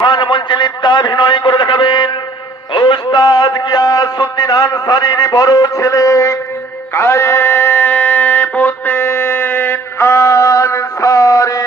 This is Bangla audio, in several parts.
মঞ্চে নৃত্যাভিনয় করে দেখাবেন ওস্তাদ গিয়াসউদ্দিন আনসারীর বড় ছেলে কাইবুদ্দিন আনসারী।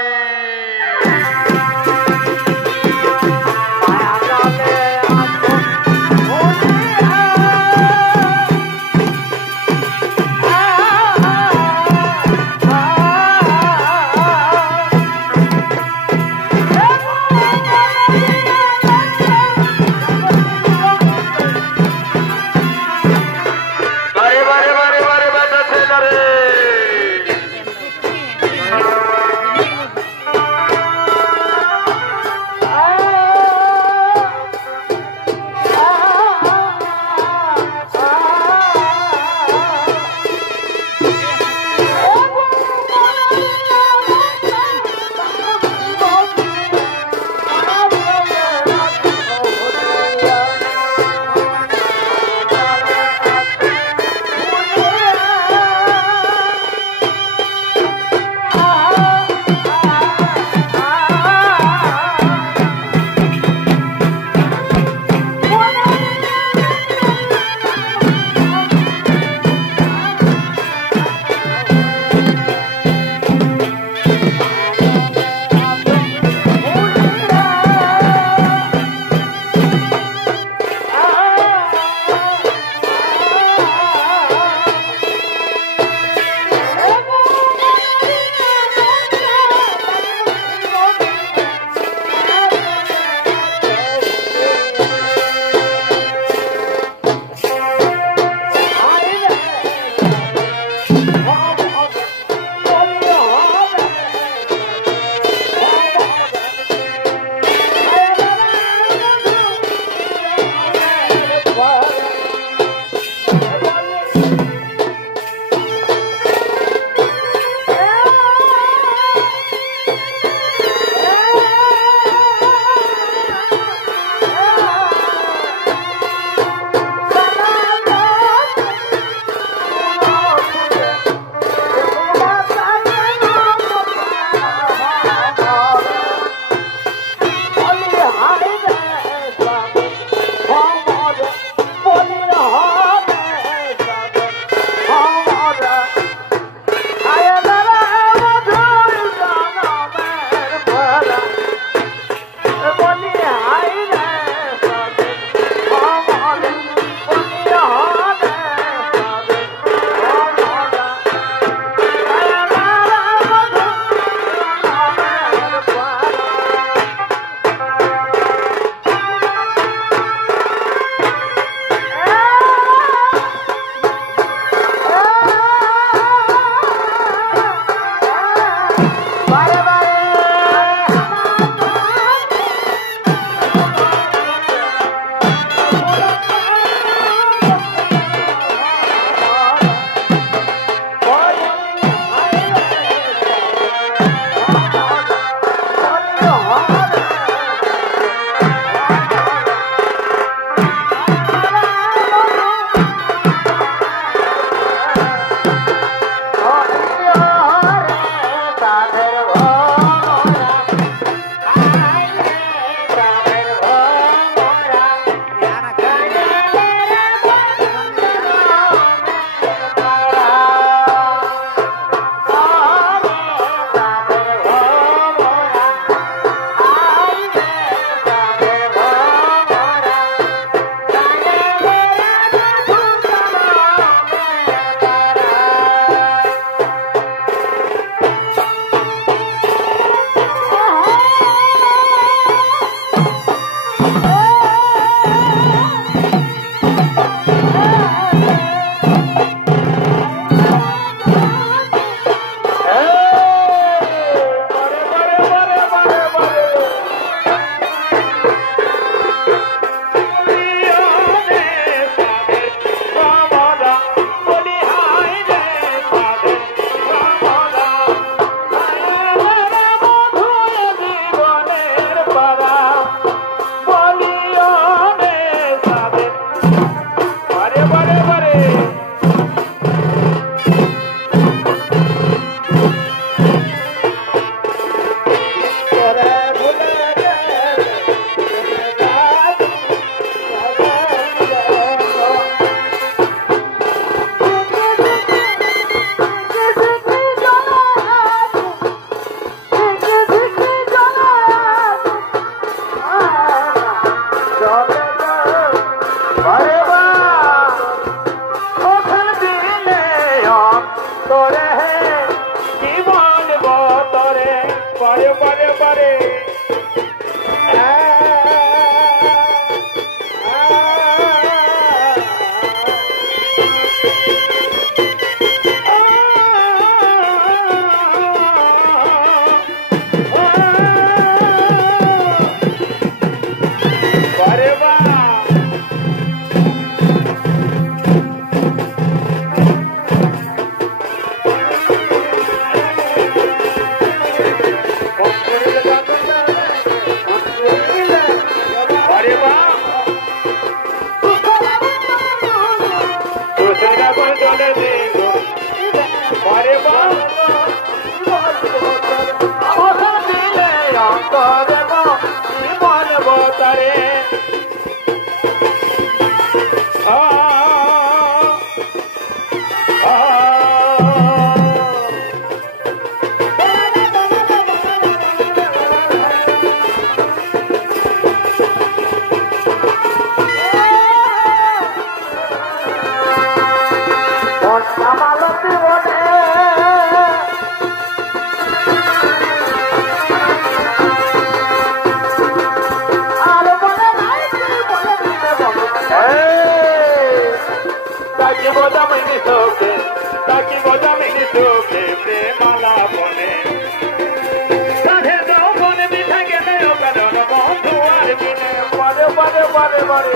আবিনে বারে বারে বারে বারে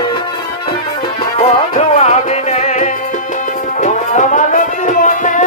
বন্ধু আবিনে আমার জীবনে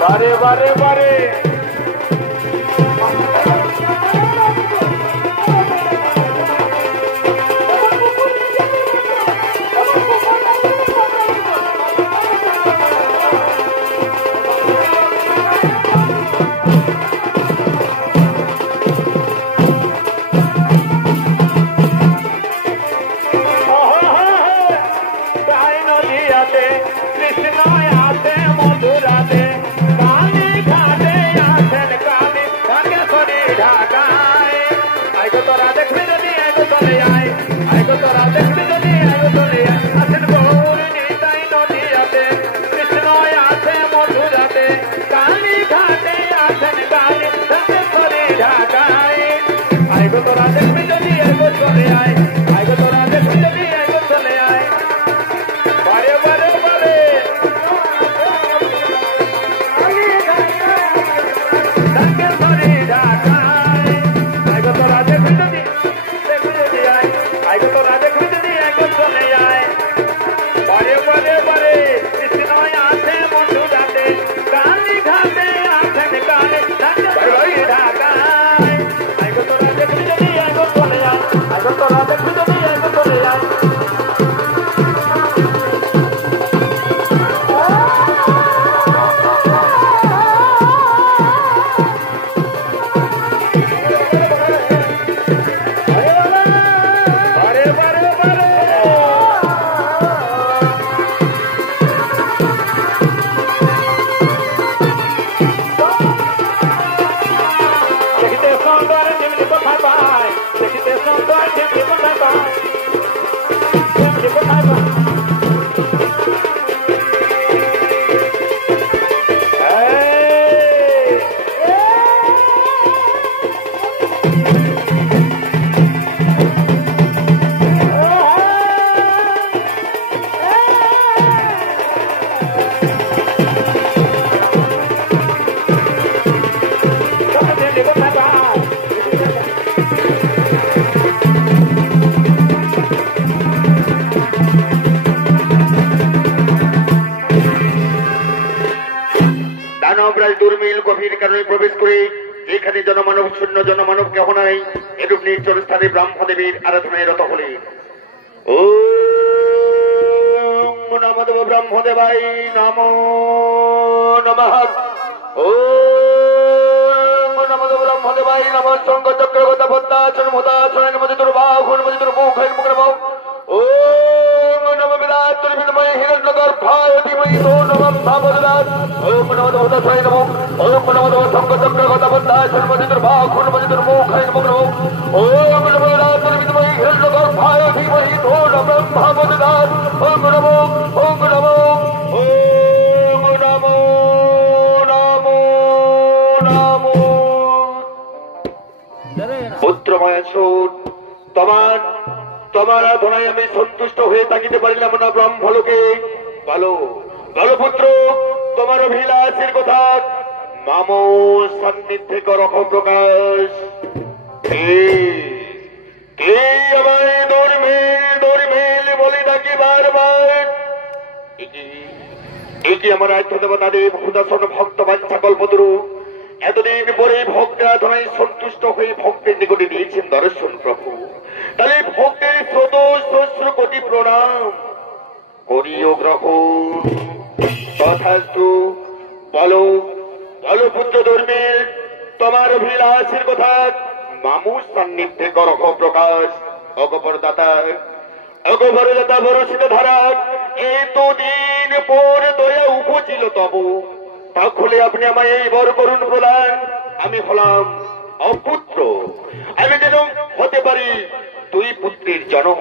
বারে বারে বারে দুর্মিল গভীর কারণে প্রবেশ করে যেখানে জনমানব শূন্য জনমানব কেহ নাই এরূপ নির্জন স্থানে ব্রহ্মদেবীর আরাধনায় রত হলে ও নমদেব ব্রহ্মদেবাই নমো নমঃ ও নমো ব্রহ্মদেবাই নমঃ শঙ্খ চক্রগত পদ্মাসন মুদাসন মজিতুর বাহুন মজিতুর মুখের মুখের মুখ ওম নমঃ বিরাট্টরি বিদ্মহে হিরণ্যগর্ভায় ধীমহি তন্নো ভাবরাত ওম নমঃ ভূতায় নমঃ ওম নমঃ শঙ্খ চক্রগত পদ্মাসন মজিতুর বাহুন মজিতুর মুখের মুখের মুখ ওম নমঃ বিরাট্টরি বিদ্মহে হিরণ্যগর্ভায় ধীমহি তন্নো ভাবরাত ওম নমঃ ওম নমঃ ওম নমঃ পুত্রময় সুর তোমার তোমার আরাধনায় আমি সন্তুষ্ট হয়ে থাকিতে পারিলাম না ব্রহ্মলোকে। বলো বলো পুত্র, তোমার অভিলাষের কথা মাম সান্নিধ্যে করখ প্রকাশ। কে আমায় দৌড়মেল বলে ডাকি বারবার। একি আমার আধ্য দেবতাদেব হুদাসন ভক্ত বাঞ্ছা কল্পতরু এতদিন পরে ভক্তের আরাধনায় সন্তুষ্ট হয়ে ভক্তের নিকটে দিয়েছেন দর্শন প্রভু। তাহলে ভক্তের স্রোত সহস্র কোটি প্রণাম করিও গ্রহণ। তথাস্তু। বলো বলো পুত্র ধর্মের তোমার অভিলাষের কথা মামু সান্নিধ্যে করহ প্রকাশ। অগপরদাতা অগপরদাতা বরসিত ধারা এতদিন পর দয়া উপজিল তব, তাহলে আপনি আমায় এই বর করুন প্রদান। আমি হলাম অপুত্র, আমি যেন হতে পারি দুই পুত্রের জন্ম,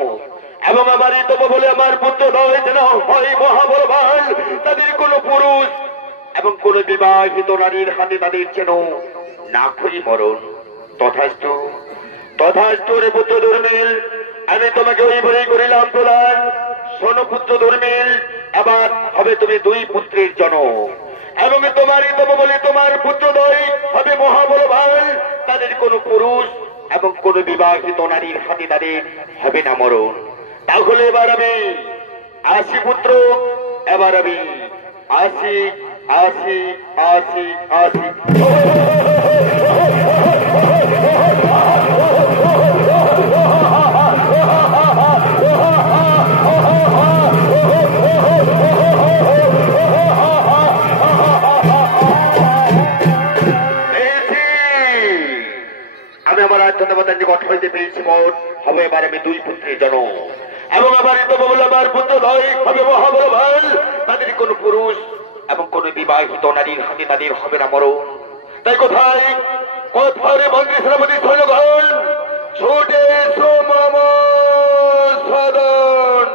এবং আমার তব বলে আমার পুত্র নয় যেন হয় মহাবলবান। তাদের কোন পুরুষ এবং কোন বিবাহিত নারীর হাতে তাদের যেন না করি মরণ। তথাস্তু তথাস্তু রে পুত্র ধর্মের, আমি তোমাকে ওই বলেই করিলাম প্রদান। শোনো পুত্র ধর্মের, আবার হবে তুমি দুই পুত্রের জন্ম, এবং তোমারই তব বলে তোমার পুত্রদ্বয় হবে মহাবলবান। তাদের কোন পুরুষ এবং কোন বিবাহিত নারীর হাতে তাদের হবে না মরণ। তাহলে এবার আমি আসি পুত্র, এবার আমি আসি আসি আসি আসি। আমি আমার আধ্যাত্মিকতার নিকট হইতে পেয়েছি মত হবে এবার আমি দুই পুত্রের জন্ম, এবং আমার আমার পুত্র নয় হবে মহাবলবান। তাদের কোন পুরুষ এবং কোন বিবাহিত নারীর হাতে তাদের হবে না মরণ। তাই কোথায় কোথায় মন্ত্রী সেনাপতি সৈন্যগণ ছুটে এসো মম সদন।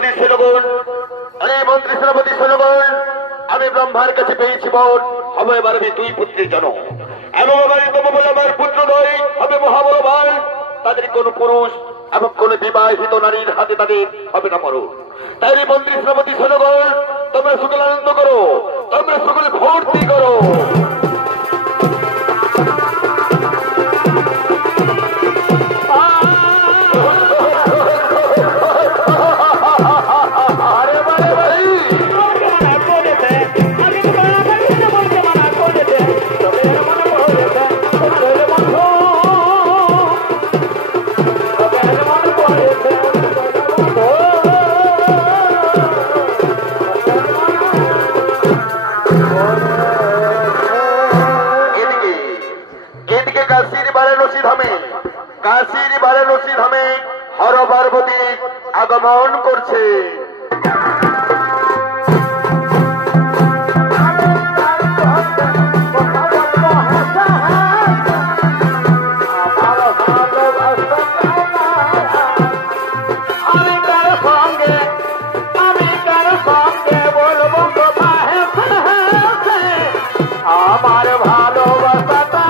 সেনাপতি সৈন্যগণ, আরে মন্ত্রী সেনাপতি সৈন্যগণ, আমি ব্রহ্মার কাছে পেয়েছি বল হবে এবার আমি দুই পুত্রের জন্য, এবং আমার তব বলে আমার পুত্র নয় হবে মহাবলবান। তাদের কোন পুরুষ এবং কোন বিবাহিত নারীর হাতে তাদের হবে না মরণ। তাই মন্ত্রী সেনাপতি সৈন্যগণ, তোমরা সকলে আনন্দ করো, তোমরা সকলে ভর্তি করো। কাশীর বারাণসী ধামে হর পার্বতী আগমন করছে। আমার ভালোবাসা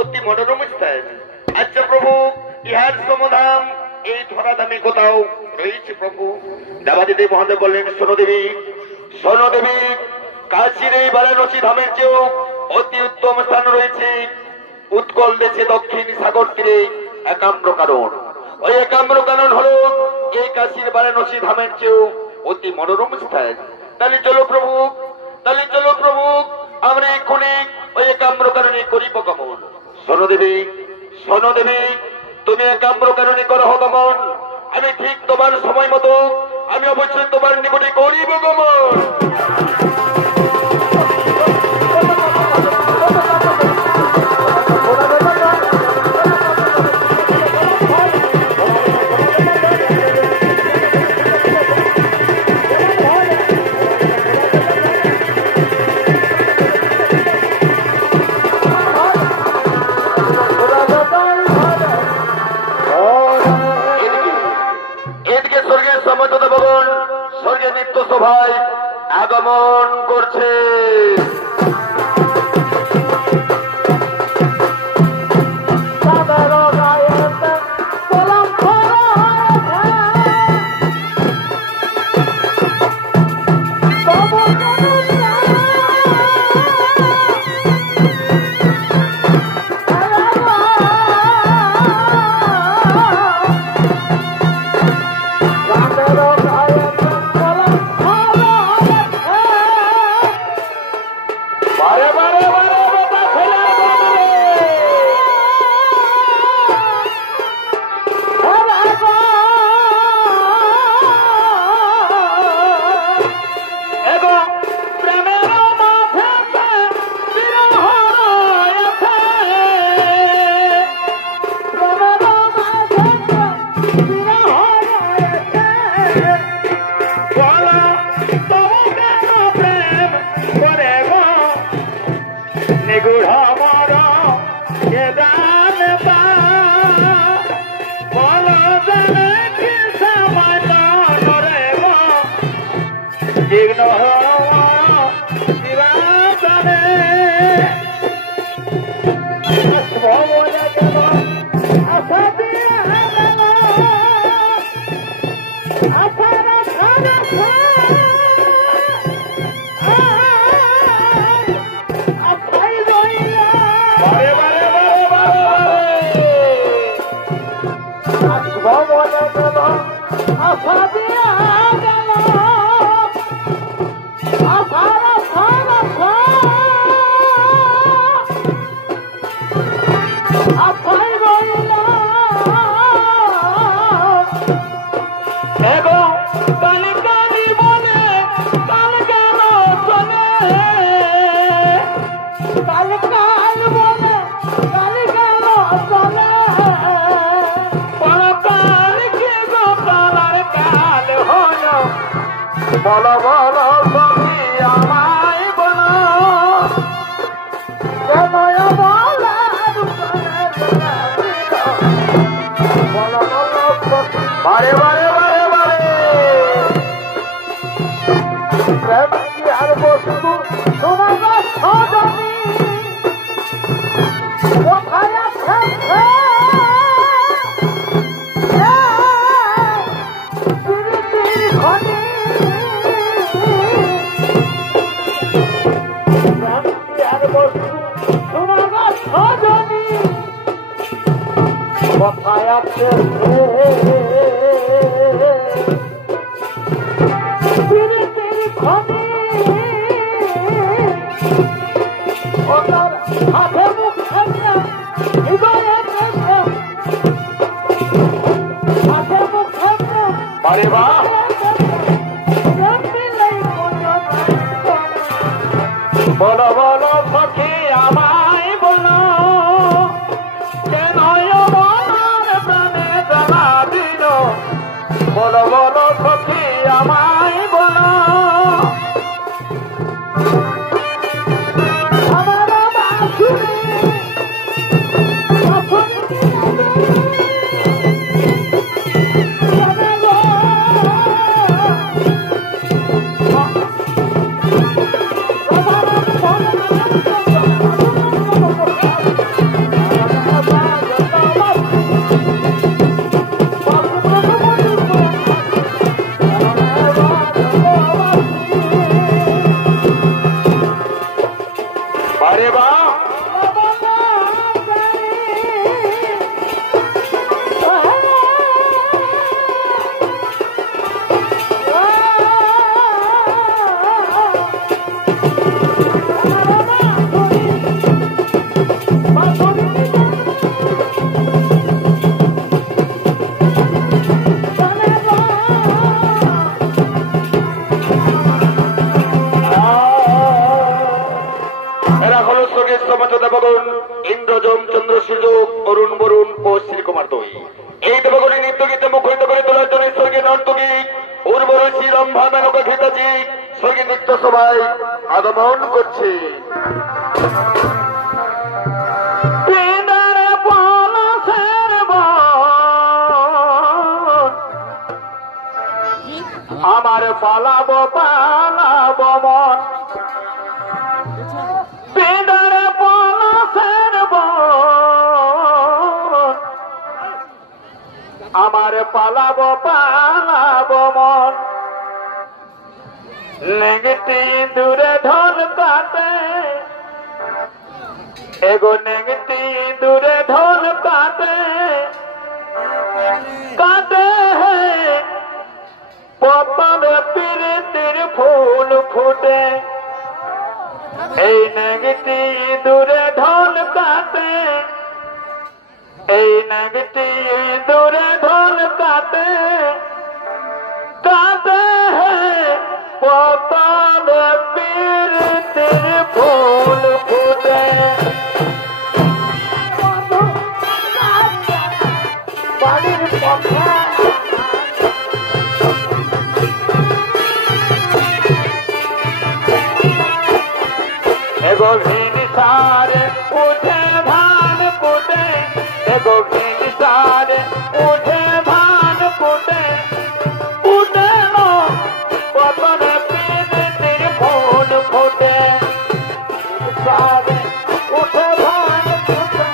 অতি মনোরম স্থান। আচ্ছা প্রভু, ইহার সমাধান এই ধরাধামে কোথাও রয়েছে প্রভু? দেবাদিদেব মহাদেব বললেন, শোনো দেবী, শোনো দেবী, কাশীর এই বারাণসী ধামের চেয়েও অতি উত্তম স্থান রয়েছে উৎকল দেশে দক্ষিণ সাগর তীরে একাম্র কারণ। ওই একাম্র কারণ হল এই কাশীর বারাণসী ধামের চেয়েও অতি মনোরম স্থান। তাহলে চলো প্রভু, তাহলে চলো প্রভু, আমরা এক্ষুনি ওই একাম্র কারণে করিব গমন। শোনো দেবী, শোনো দেবী, তুমি একাম্র কারণে করো গমন, আমি ঠিক তোমার সময় মতো আমি অবশ্যই তোমার নিকটে করিব গমন। স্বর্গের নিত্য সভায় আগমন করছে। আশা দিয়া গেল আশার আশার আশা আশাই রইল এবং কালিকা জীবনে কাল গেল চলে কাল কাল বলে কাল গেল চলে পরকাল কি গো কালার কাল হলো বলো বলো সখী আমায় বলো কেন বলার বলো বলো সখী বারে বারে বারে বারে প্রেম কি আর বস্তু তোমার সজনী কোথায় আছে কোথায় আছে হাতে মুখ হাতে মুখ আরে বাহ বলো বলো সখী আমায় বলো কেন মনের প্রাণে জ্বালা দিল বলো বলো সখী আমায় বলো আমার বাঁশুরি আরে বাহ ইন্দ্রজম চন্দ্র সূর্য অরুণ বরুণ ও শ্রীকুমার দই এই দেবগণে নৃত্য গীতে মুখরিত করে তোলার জন্য স্বর্গীয় নর্তকী উর্বরী রম্ভা মেনকা ঘৃতাজি স্বর্গীয় নৃত্য সভায় আগমন করছে আমার পালাবো পালাবো মন পেদারে পলাশের বন আমার পালাবো পালাবো মন নেগটি দূরে ধন কাটে এগো নেগটি দূরে ধন কাটে কাটে পতন পীড়িতির ফুল ফুটে এই নেগটি দূরে ঢোল কাটে এই নেগটি দূরে ঢোল কাটে কাটে পতন পীড়িতির ফুল ফুটে বাড়ির পথে এগো ভিনসারে উঠে ধান কুটে এগো ভিনসারে উঠে ধান কুটে কুটে নো পতনে পীড়িতির ফুল ফুটে ভিনসারে উঠে ধান কুটে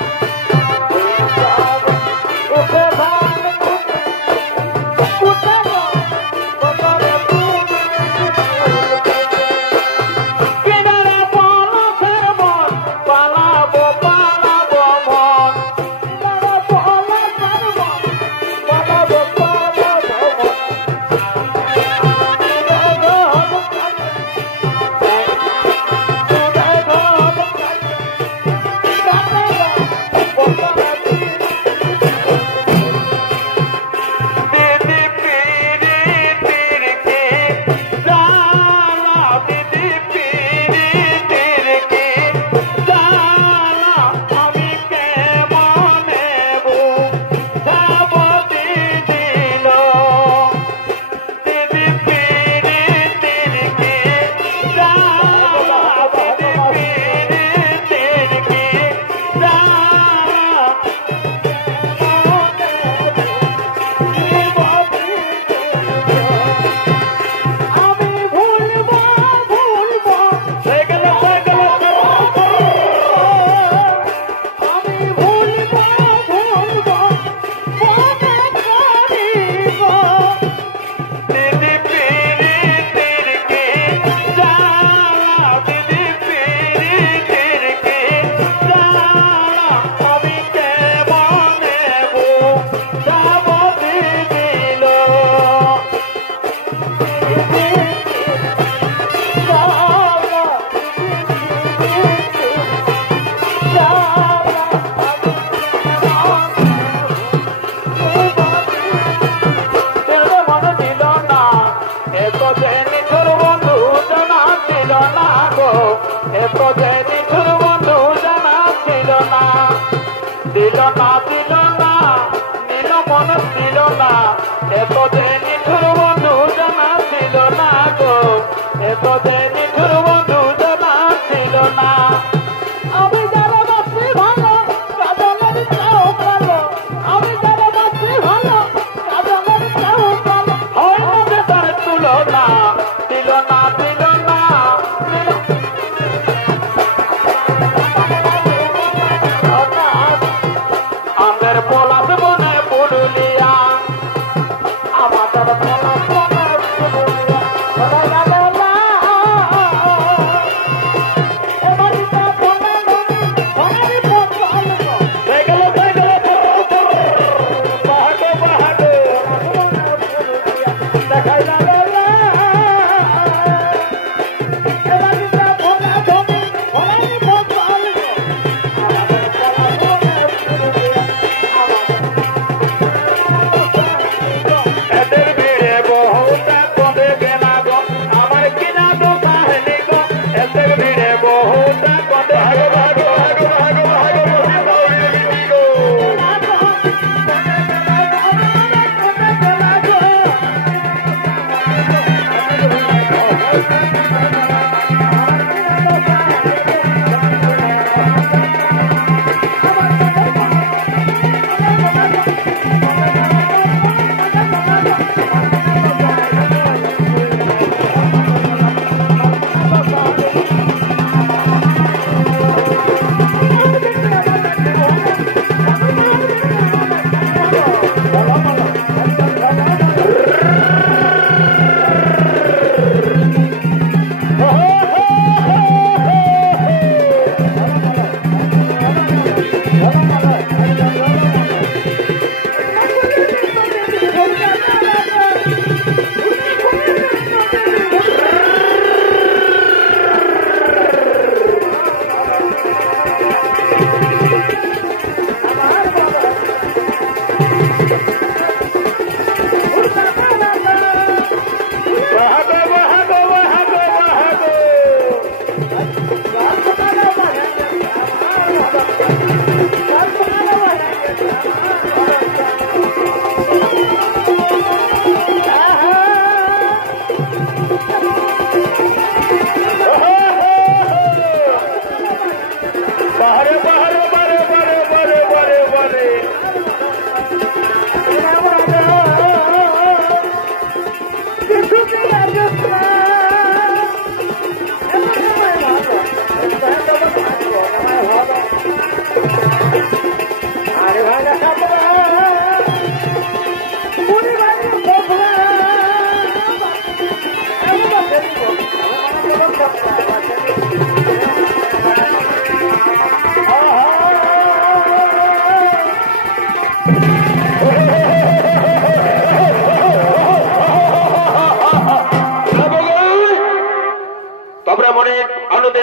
ভিনসারে উঠে ধান কুটে কুটে নো পতনে পীড়িতির ফুল ফুটে কিনারে পলাশের বন পালাবো পালাবো মন কিনারে পলাশের বন পালাবো পালাবো মন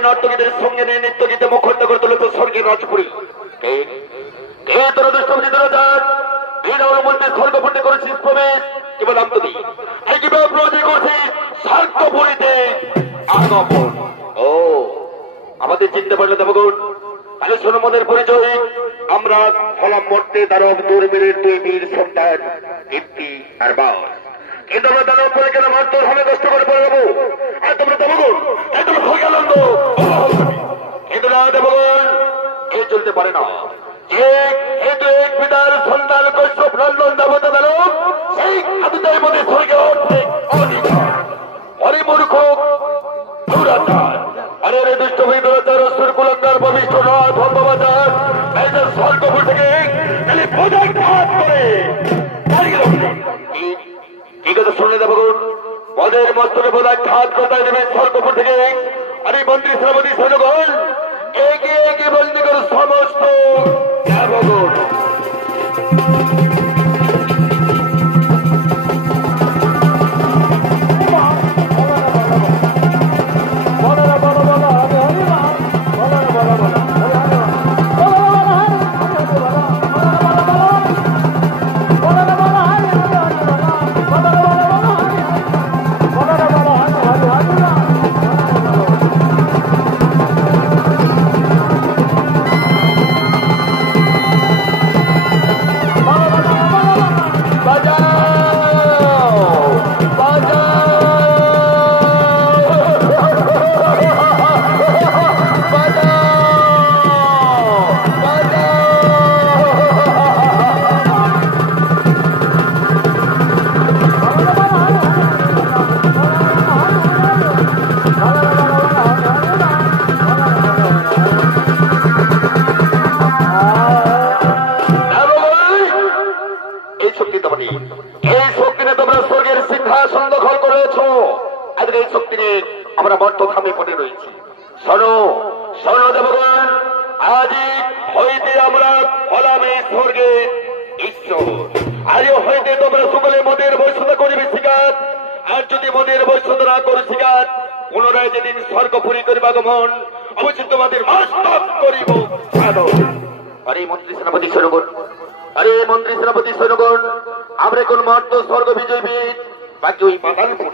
নর্তকীদের সঙ্গে নিয়ে নৃত্য গীতে মুখরিত করে তুলেছে স্বর্গের রাজপুরী। স্বর্গপুরীতে করেছিস প্রবেশ কেবল আমতদি করছি স্বর্গপুরীতে আগমন। ও আমাদের চিনতে পারলে দেবগণ, তাহলে শোনো মনের পরিচয়। আমরা হলাম মর্তে দানব দুর্বীরের দুই বীর সন্তান কীর্তি আর বাস। কিন্তু আমরা দানব পরে কেন মারধর হবে কষ্ট করে পড়ে যাবো। আর তোমরা দেবগণ একদম খুবই আনন্দ। কিন্তু না দেবগণ, এই চলতে পারে না। এক পিতার সন্তান কৈশব নন্দন দেবতা দানব সেই খাদিতার মধ্যে স্বর্গে অর্ধেক অধিকার। অরে মূর্খ দুরাচার, আরে রে দুষ্ট হয়ে দুরাচার অসুর কুলঙ্গার ভবিষ্ঠ নয় ভব্যবাচার। তাইদের স্বর্গপুর থেকে বোঝাই ঘাত করে কি কথা শুনলে দেবগুণ? পদের মস্তকে বোঝাই ঘাত কোথায় দেবে স্বর্গপুর থেকে। আরে মন্ত্রী শ্রমণী সৈন্যগণ এগিয়ে এগিয়ে বলতে করে সমস্ত দেবগুণ। আজি হইতে আমরা হলামে স্বর্গে ঈশ্বর। আজ হইতে তোমরা সকলে মদের বৈশ্যতা করিবে শিকার। আর যদি মদের বৈশ্যতা না করে শিকার, পুনরায় যেদিন স্বর্গপুরী করিব আগমন, অবশ্যই তোমাদের মস্তক করিব সাধন। আরে মন্ত্রী সেনাপতি সৈন্যগণ, আরে মন্ত্রী সেনাপতি সৈন্যগণ, আমরা কোন মাত্র স্বর্গ বিজয়বীর, বাকি ওই পাতালপুর।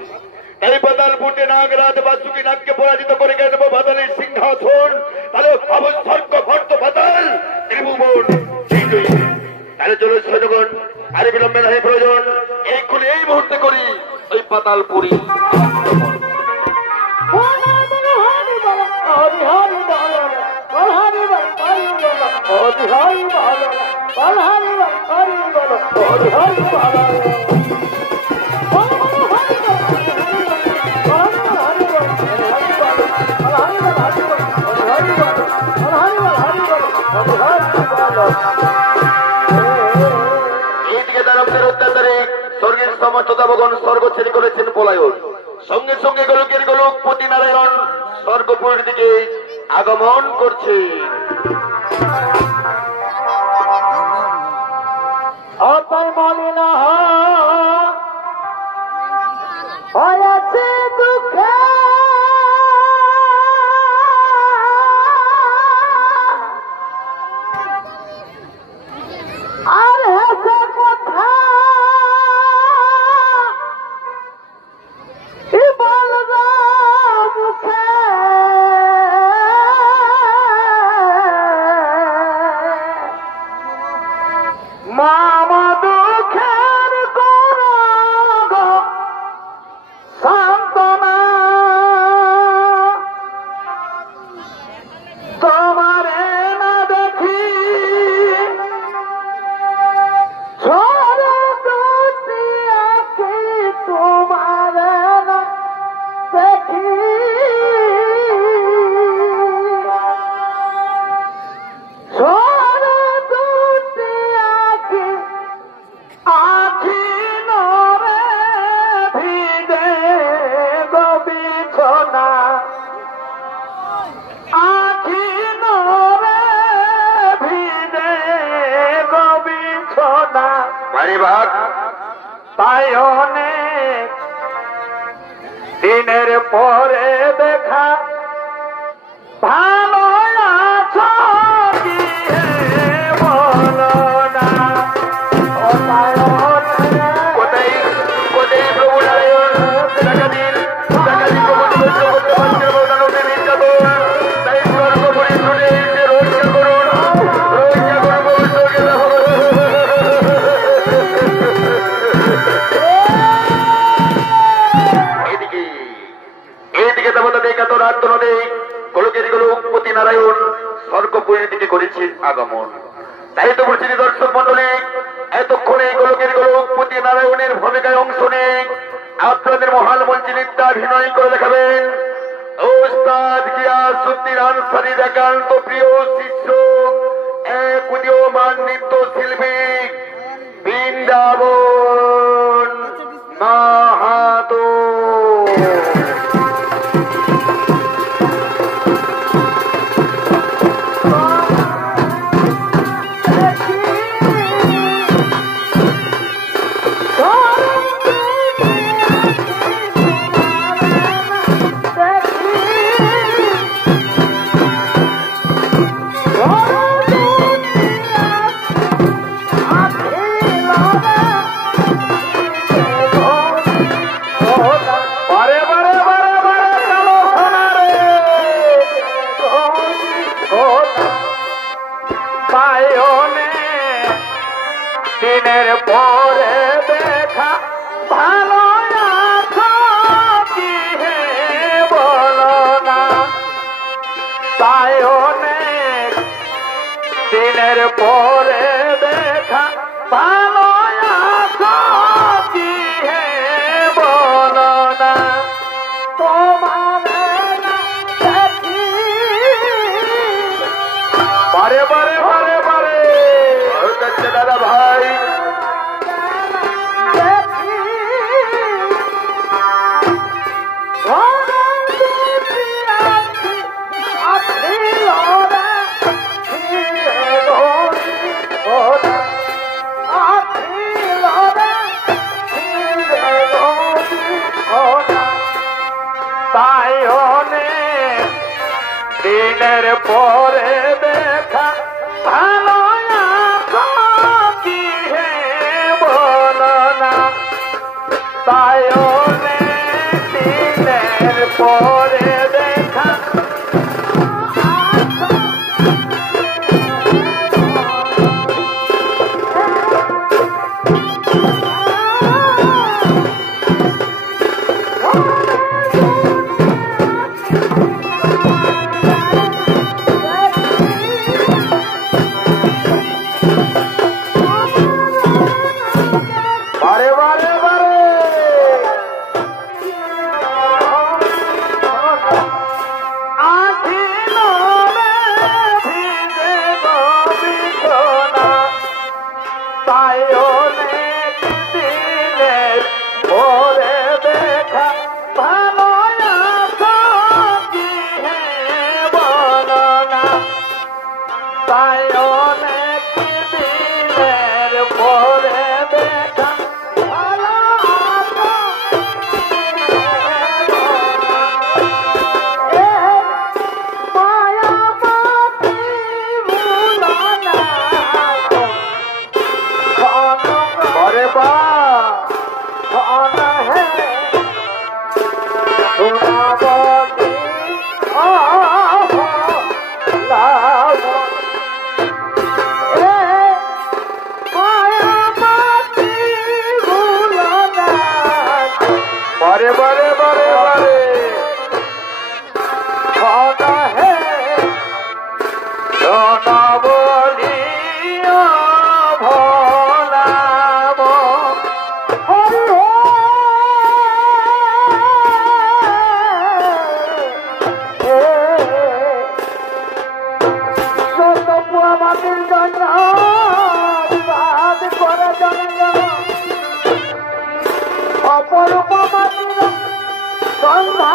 তাই পাতালপুরে নাগরাজ বাসুকি নাগকে পরাজিত করে গেল বাতালের সিংহাসন। তাহলে ভাবো স্বর্গ ভর্ত পাতাল ত্রিভুবন বিজয়ী। তাহলে চলো সৈন্যগণ, আরে বিলম্বে নাই প্রয়োজন, এইগুলি এই মুহূর্তে করি ওই পাতালপুরি আক্রমণ। এইদিকে দানবদের অত্যাচারে স্বর্গের সমস্ত দেবগণ স্বর্গ ছেড়ে করেছেন পলায়ন। সঙ্গে সঙ্গে গোলকের গোলক পতি নারায়ণ স্বর্গপুরীর দিকে আগমন করছে। অতই মলিনা হয়েছে দুঃখে আর হেসে কথা বলবা মুখে মামা দুঃখের গৌরব সান্ত্বনা তোমারে না দেখি ঝড়ে দুটি আঁখি তোমারে না দেখি ঝড়ে দুটি আঁখি আঁখি নরে ভিজে গো বিছনা আঁখি নরে ভিজে গো বিছনা ভাই ভাগ তাই অনেক দিনের পরে দেখা ভালো আছো কি হে বলো না ও তাই অনেক কোথায় কোথায় প্রভু নারায়ণ ডাকাতির কবচ করতে পারছে দানবদের নির্যাতন। তাই স্বর্গপুরী শুনে এসে রক্ষা করুন, রক্ষা করুন প্রভু স্বর্গে লাভ করুন। এইদিকে এইদিকে দেবতা দেখা তো রাত নদে গোলকের গোলক পতি নারায়ণ স্বর্গপুরীর দিকে করেছে আগমন। তাই তো বলছি দর্শক মন্ডলী, এতক্ষণে গোলকের গোলক পতি নারায়ণের ভূমিকায় অংশ নিয়ে আপনাদের মহান মঞ্চে নৃত্যাভিনয় করে দেখাবেন ওস্তাদ গিয়াসউদ্দিন আনসারীর একান্ত প্রিয় শিষ্য এক উদীয়মান নৃত্য শিল্পী বৃন্দাবন মাহাতো। দিনের পরে দেখা ভালো আছো কি হে বলো না তাই অনেক দিনের পরে দেখা ভালো আছো কি হে বলো না তোমার বারে বারে বারে বারে দাদা ভাই দিনের পরে দেখা ভালো কি হে বলো না, তাই অনেক দিনের পরে দেখা बारे बारे बारे बारे खाना है सोना बोलिया भोला मो सोतपुआ मातिल जाना बात करे जाना अपरूप मातिर गंगा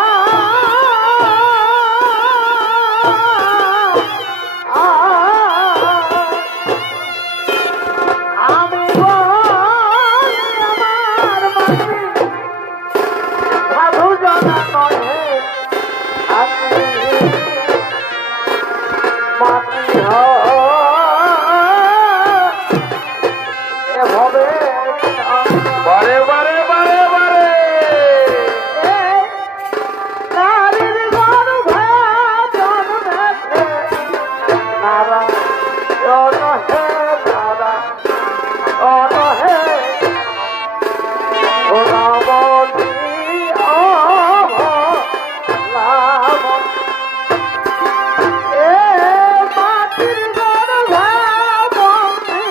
আমি আমার সাধু জানা নহে আমি মাটি এভাবে বারে বারে বারে বারে নারীর গর্ভে জন্মেছে নারায়ণ হে নারায়ণ হে রামী রাম এ মাটির গর্ভে বন্দী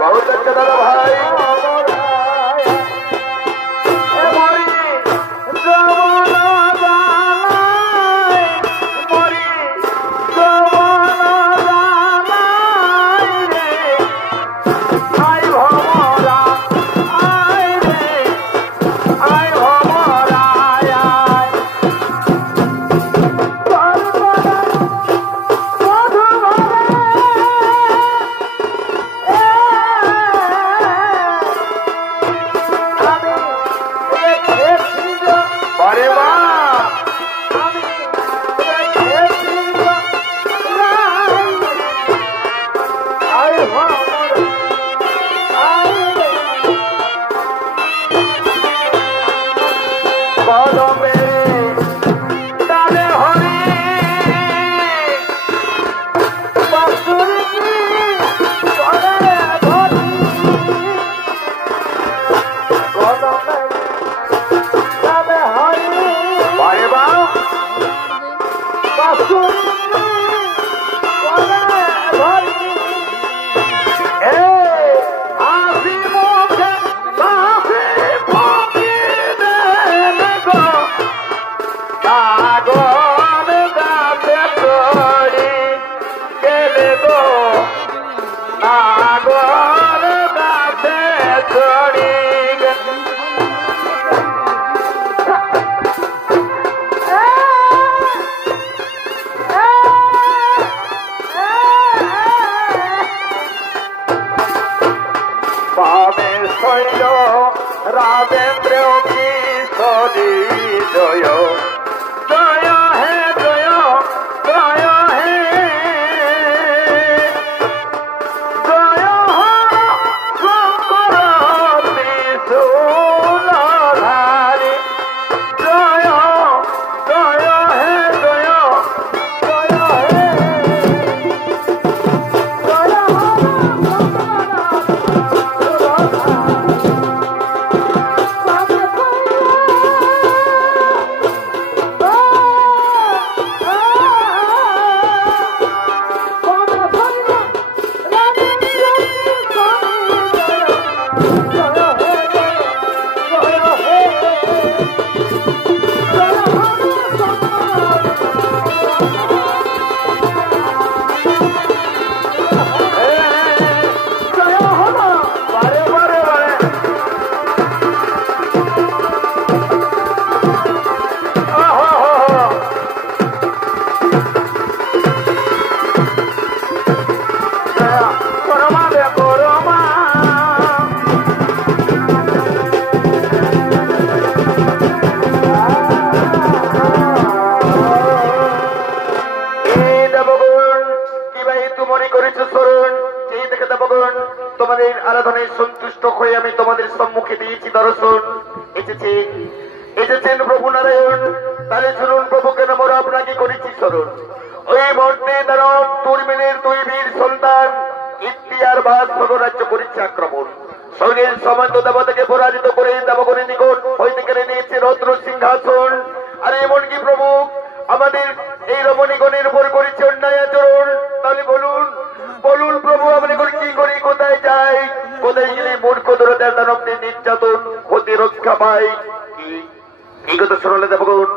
बहुत अच्छा दादा भाई হইল রাজেন্দ্র কিশোরী জয় জয় হে জয় জয় হে জয় শঙ্কর ত্রিশূলধারী জয় জয় হে জয় জয় হে তোমাদের আরাধনায় সন্তুষ্ট হয়ে আমি তোমাদের সম্মুখে দিয়েছি দর্শন। এসেছেন প্রভু নারায়ণ, তাহলে শুনুন প্রভু কেন আমরা আপনাকে করেছি স্মরণ। ওই মুহূর্তে দানব তুর্মিনের দুই বীর সন্তান ইতিহার বা স্বর্গরাজ্য করেছে আক্রমণ। শরীরের সমন্ত দেবতাকে পরাজিত করে দেবগণের নিকট হইতে কেড়ে নিয়েছে রত্ন সিংহাসন। আর এমনকি প্রভু আমাদের এই রমণীগণের উপর করেছে অন্যায় আচরণ। তাহলে বলুন বলুন প্রভু আমরা কি করি, কোথায় যাই, কোথায় গেলে মূর্খ দরদের দানবদের নির্যাতন হতে রক্ষা পাই? কি কথা শোনালে দেবগণ?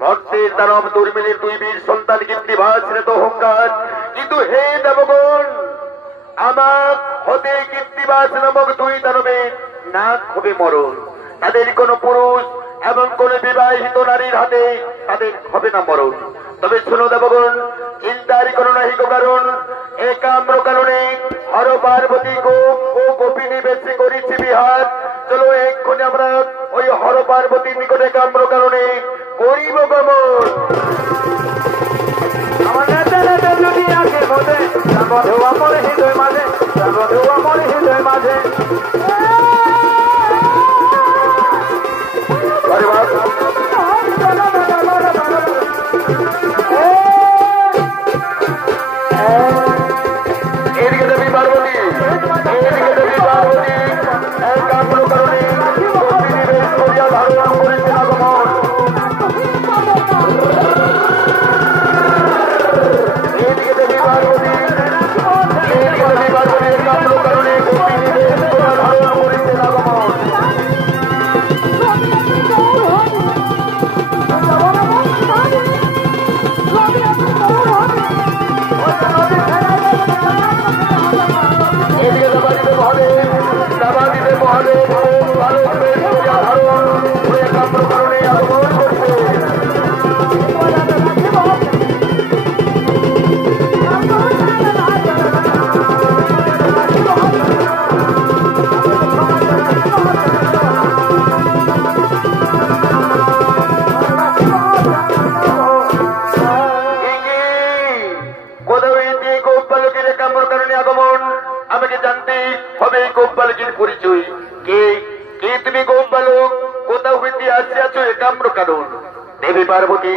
মর্তের দানব দুর্মিলের দুই বীর সন্তান কীর্তিবাস শ্রেত অহংকার, কিন্তু হে দেবগণ আমার হতে কীর্তিবাস নামক দুই দানবের নাক হবে মরণ। তাদের কোন পুরুষ এবং কোন বিবাহিত নারীর হাতে তাদের হবে না মরণ। তবে শুনো দেবগণ, চিন্তারই কোন নাহি কারণ, একাম্র কারণে হর পার্বতী গোপ ও গোপিনী বেশি করেছি বিহার। চলো এক্ষুনি আমরা ওই হর পার্বতীর নিকটে একাম্র কারণে করিব গমন। আমার নেতা নেতা যদি আগে মধ্যে আমার হৃদয় মাঝে আমার হৃদয় মাঝে এদিকে দেবী পার্বতী একাম্র কারণে বেশ করিয়া ধারণ করেছেন আগমন। এদিকে দেবী পার্বতী একাম্র কারণে বেশ করিয়া ধারণ করেছেন আগমন। আমাকে জানতে হবে গোপালকের পরিচয়। কে কে তুমি গোপালক? কোথাও হইতে আসিয়াছ একাম্র কারণ? দেবী পার্বতী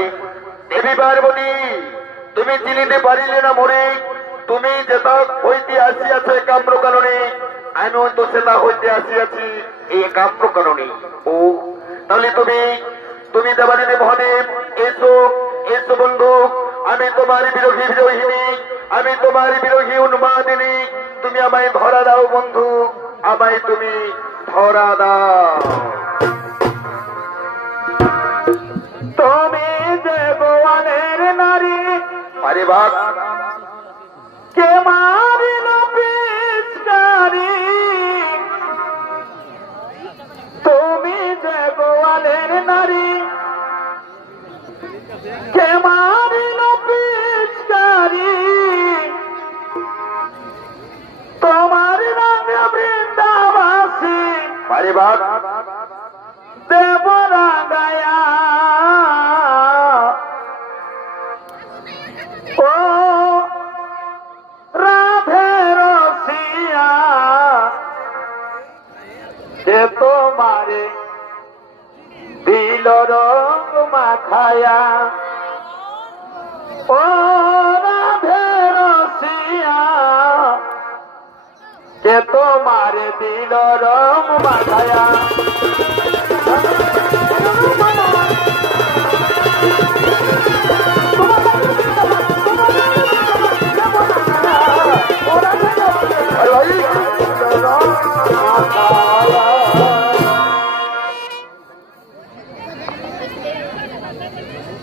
তুমি চিনিতে পারিলে না মোরে? তুমি যেটা হইতে আসিয়াছ একাম্র কারণে, আমিও তো সেটা হইতে আসিয়াছি এই একাম্র কারণে। ও তাহলে তুমি দেবাদিনী মহাদেব, এসো এসো বন্ধু, আমি তোমার বিরোহী বিরোহিনী, আমি তোমার বিরোহী উন্মাদিনী। তুমি আমায় ধরা দাও বন্ধু, আমায় তুমি ধরা দাও। তুমি যে গোয়ালের নারী, আরে বাপ কে মারিল পিচকারি, তুমি যে গোয়ালের নারী কে মারিল পিচকারি, তোমার রঙ বৃন্দাবাসী ও রাধে রসিয়া যে তোমারে দিল রং মাখায়া ও রাধে রসিয়া যে তোমারে দিল রং মাখায়া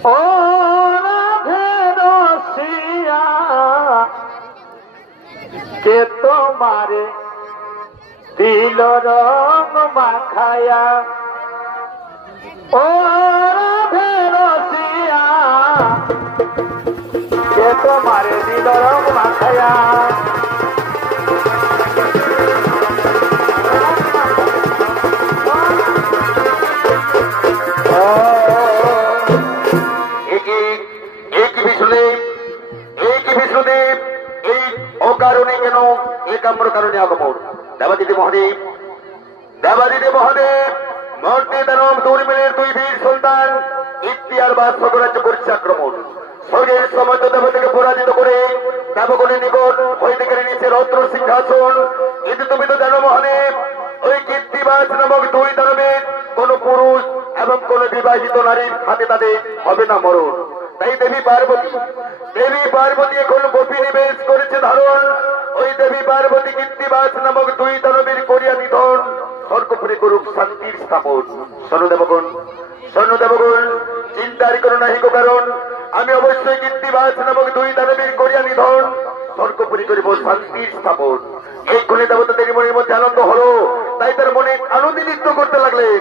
ও রাধে রসিয়া কে তোমারে দিল রং মাখায়া ও রাধে রসিয়া কে তোমারে দিল রং মাখায়া বিষ্ণুদেব এই অকারণে কেন এক নম্বর কারণে আগমন দেবাদিদি মহাদেব মর্তে দানব দুর্মিলের দুই বীর সন্তান ইতিহার বা স্বর্গরাজ্য করছে আক্রমণ স্বর্গের সমস্ত দেবতাকে পরাজিত করে দেবগণের নিকট হইতে কেড়ে নিয়েছে রত্ন সিংহাসন। কিন্তু তুমি তো জানো মহাদেব ওই কীর্তিবাস নামক দুই দানবের কোন পুরুষ এবং কোন বিবাহিত নারীর হাতে তাদের হবে না মরণ। তাই দেবী পার্বতী এখন গোপী নিবেশ করেছে ধারণ। ওই দেবী পার্বতী কীর্তিবাস নামক দুই দানবের করিয়া নিধন স্বর্গপুরে করুক শান্তির স্থাপন। স্বর্ণদেবগণ চিন্তার কোনো নাহিক কারণ আমি অবশ্যই কীর্তিবাস নামক দুই দানবের করিয়া নিধন স্বর্গপুরে করিব শান্তির স্থাপন। এই ক্ষণে দেবতাদের মনের মধ্যে আনন্দ হলো, তাই তার মনে আনন্দে নৃত্য করতে লাগলেন।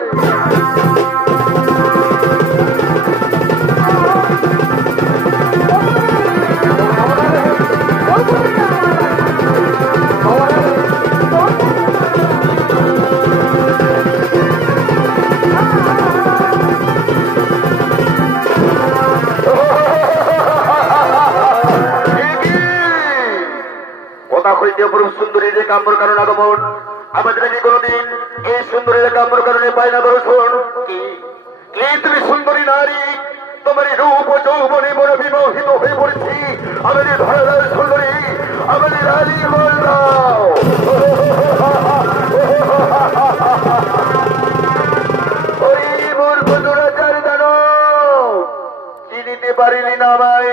সুন্দরীর কাম্বর কারণ আগমন আমাদের আগে কোনদিন এই সুন্দরীর কাম্বর কারণে পায় না দর্শন। কি তুমি সুন্দরী নারী, তোমার রূপ ও যৌবনে মন বিমোহিত হয়ে পড়েছি। আমাদের ধরাধার সুন্দরী, আমাদের রানী বলরাও ওই মূর্খ দুরাচার জানো চিনিতে পারিনি না আমায়,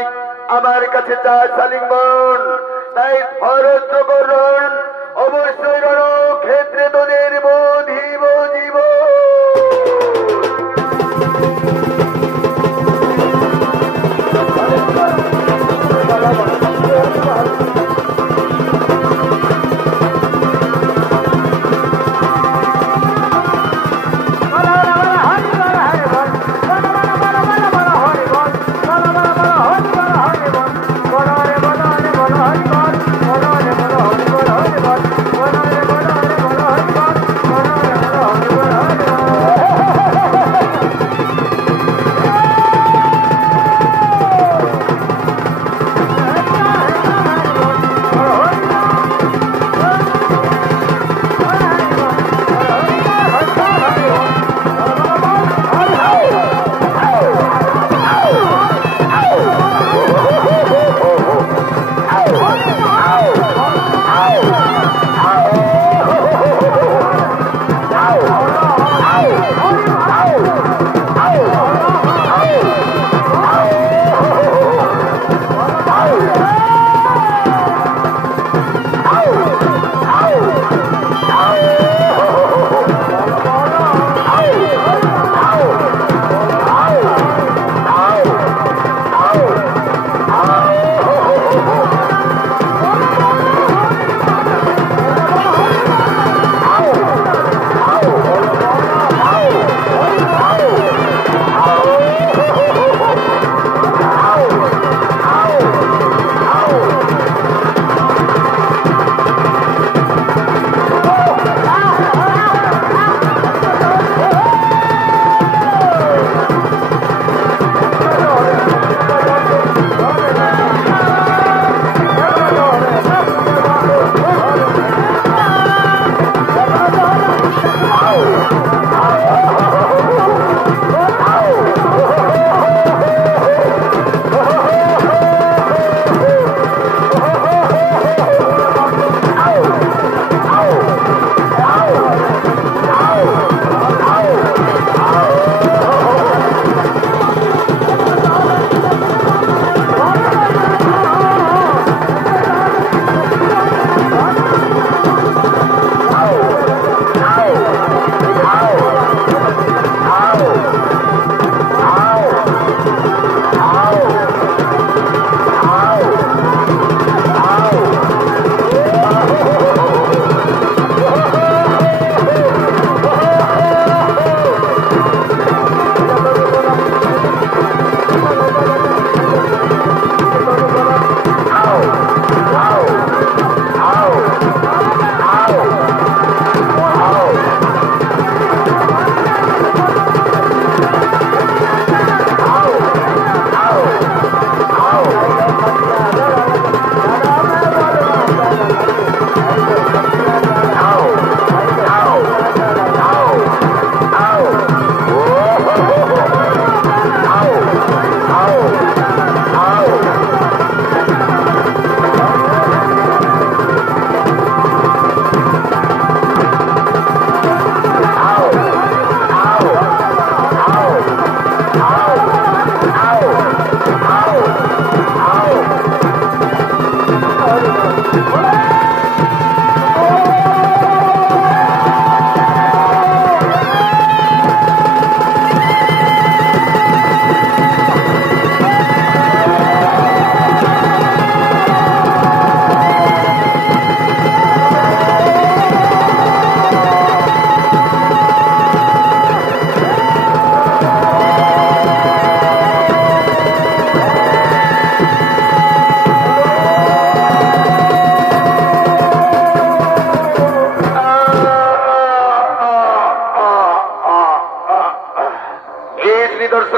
আমার কাছে চা শালিংবন। তাই ভরত করুন অবশ্যই রণক্ষেত্রে তোদের বোধিব জীব।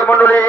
মন্ডলী